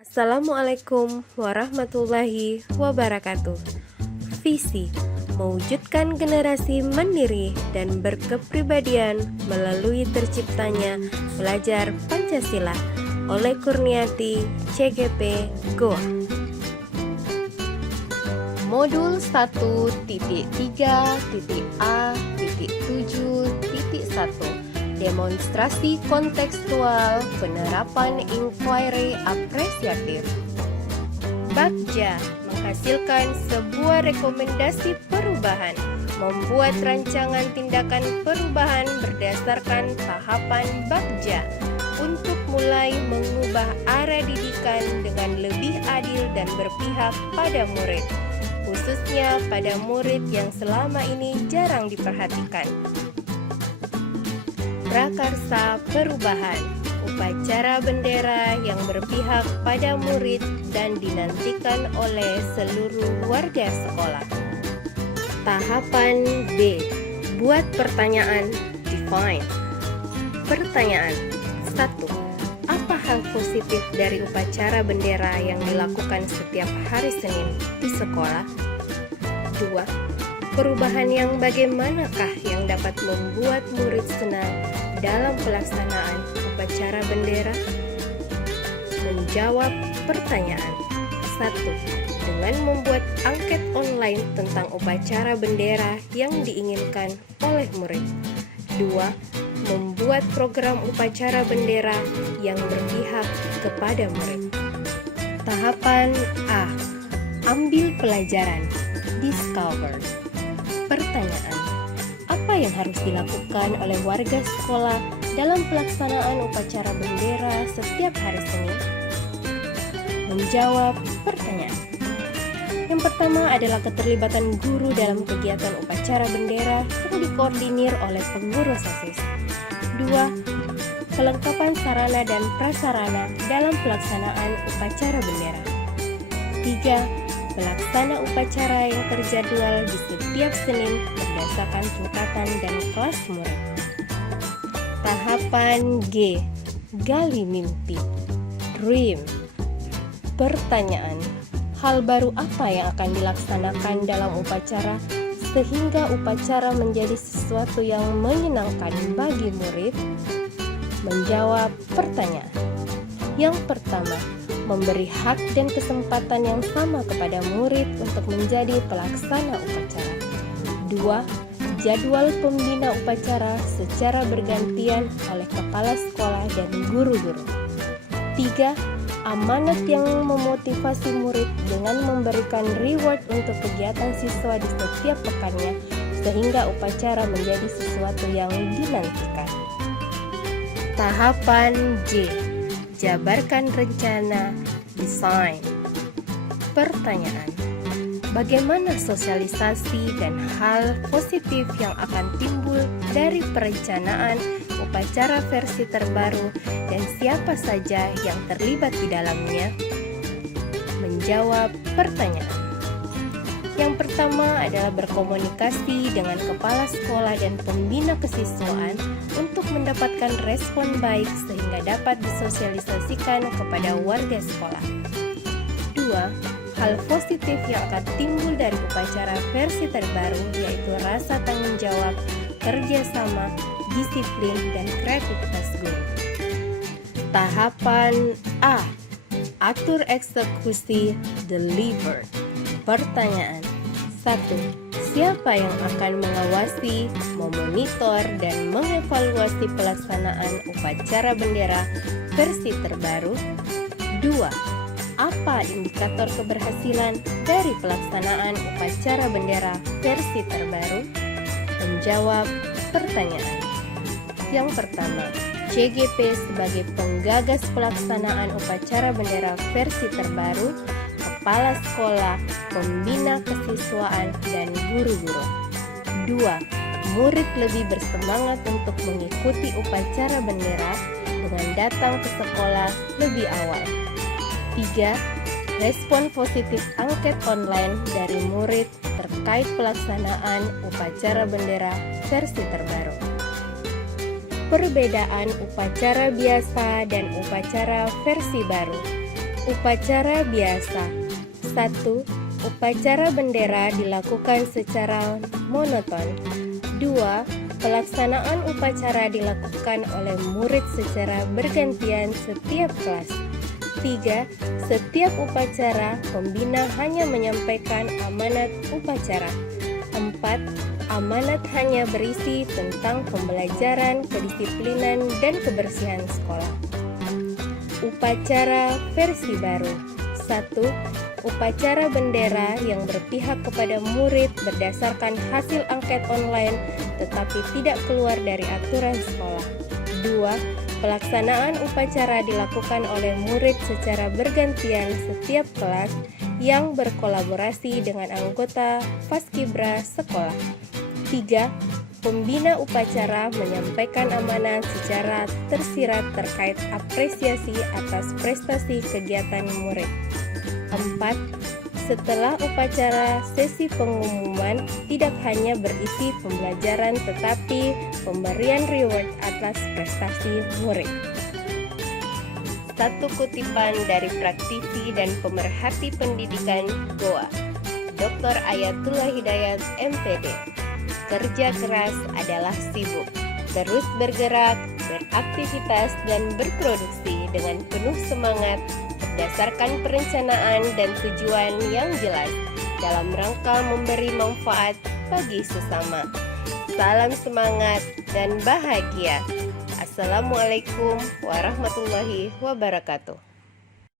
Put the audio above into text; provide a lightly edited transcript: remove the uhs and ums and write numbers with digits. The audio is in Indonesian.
Assalamualaikum warahmatullahi wabarakatuh. Visi mewujudkan generasi mandiri dan berkepribadian melalui terciptanya belajar Pancasila oleh Kurniati CGP Goa. Modul 1.3.A.7.1 Demonstrasi kontekstual penerapan inquiry apresiatif. Bagja menghasilkan sebuah rekomendasi perubahan, membuat rancangan tindakan perubahan berdasarkan tahapan Bagja untuk mulai mengubah arah didikan dengan lebih adil dan berpihak pada murid, khususnya pada murid yang selama ini jarang diperhatikan. Prakarsa perubahan, upacara bendera yang berpihak pada murid dan dinantikan oleh seluruh warga sekolah. Tahapan B. Buat pertanyaan, define. Pertanyaan 1. Apa hal positif dari upacara bendera yang dilakukan setiap hari Senin di sekolah? 2. Perubahan yang bagaimanakah yang dapat membuat murid senang dalam pelaksanaan upacara bendera? Menjawab pertanyaan. 1. Dengan membuat angket online tentang upacara bendera yang diinginkan oleh murid. 2. Membuat program upacara bendera yang berpihak kepada murid. Tahapan A. Ambil pelajaran, discover. Pertanyaan. Apa yang harus dilakukan oleh warga sekolah dalam pelaksanaan upacara bendera setiap hari Senin? Menjawab pertanyaan. Yang pertama adalah keterlibatan guru dalam kegiatan upacara bendera yang dikoordinir oleh pengurus OSIS. 2. Kelengkapan sarana dan prasarana dalam pelaksanaan upacara bendera. 3. Pelaksana upacara yang terjadwal di setiap Senin berdasarkan tingkatan dan kelas murid. Tahapan G. Gali mimpi, dream. Pertanyaan. Hal baru apa yang akan dilaksanakan dalam upacara sehingga upacara menjadi sesuatu yang menyenangkan bagi murid? Menjawab pertanyaan. Yang pertama, memberi hak dan kesempatan yang sama kepada murid untuk menjadi pelaksana upacara. 2. Jadwal pembina upacara secara bergantian oleh kepala sekolah dan guru-guru. 3. Amanat yang memotivasi murid dengan memberikan reward untuk kegiatan siswa di setiap pekannya sehingga upacara menjadi sesuatu yang dinantikan. Tahapan J. Jabarkan rencana, desain. Pertanyaan. Bagaimana sosialisasi dan hal positif yang akan timbul dari perencanaan upacara versi terbaru dan siapa saja yang terlibat di dalamnya? Menjawab pertanyaan. Yang pertama adalah berkomunikasi dengan kepala sekolah dan pembina kesiswaan untuk mendapatkan respon baik sehingga dapat disosialisasikan kepada warga sekolah. 2. Hal positif yang akan timbul dari upacara versi terbaru yaitu rasa tanggung jawab, kerjasama, disiplin, dan kreativitas guru. Tahapan A. Atur eksekusi, deliver. Pertanyaan. 1. Siapa yang akan mengawasi, memonitor, dan mengevaluasi pelaksanaan upacara bendera versi terbaru? 2. Apa indikator keberhasilan dari pelaksanaan upacara bendera versi terbaru? Menjawab pertanyaan. Yang pertama, CGP sebagai penggagas pelaksanaan upacara bendera versi terbaru, kepala sekolah, pembina kesiswaan, dan guru-guru. 2. Murid lebih bersemangat untuk mengikuti upacara bendera dengan datang ke sekolah lebih awal. 3. Respon positif angket online dari murid terkait pelaksanaan upacara bendera versi terbaru. Perbedaan upacara biasa dan upacara versi baru. Upacara biasa. 1. Upacara bendera dilakukan secara monoton. 2. Pelaksanaan upacara dilakukan oleh murid secara bergantian setiap kelas. 3. Setiap upacara, pembina hanya menyampaikan amanat upacara. 4. Amanat hanya berisi tentang pembelajaran, kedisiplinan, dan kebersihan sekolah. Upacara versi baru. 1. Upacara bendera yang berpihak kepada murid berdasarkan hasil angket online tetapi tidak keluar dari aturan sekolah. 2. Pelaksanaan upacara dilakukan oleh murid secara bergantian setiap kelas yang berkolaborasi dengan anggota Paskibra sekolah. 3. Pembina upacara menyampaikan amanat secara tersirat terkait apresiasi atas prestasi kegiatan murid. 4. Setelah upacara, sesi pengumuman tidak hanya berisi pembelajaran tetapi pemberian reward atas prestasi murid. Satu kutipan dari praktisi dan pemerhati pendidikan Goa, Dr. Ayatullah Hidayat MPD. Kerja keras adalah sibuk, terus bergerak, beraktivitas, dan berproduksi dengan penuh semangat berdasarkan perencanaan dan tujuan yang jelas dalam rangka memberi manfaat bagi sesama. Salam semangat dan bahagia. Assalamualaikum warahmatullahi wabarakatuh.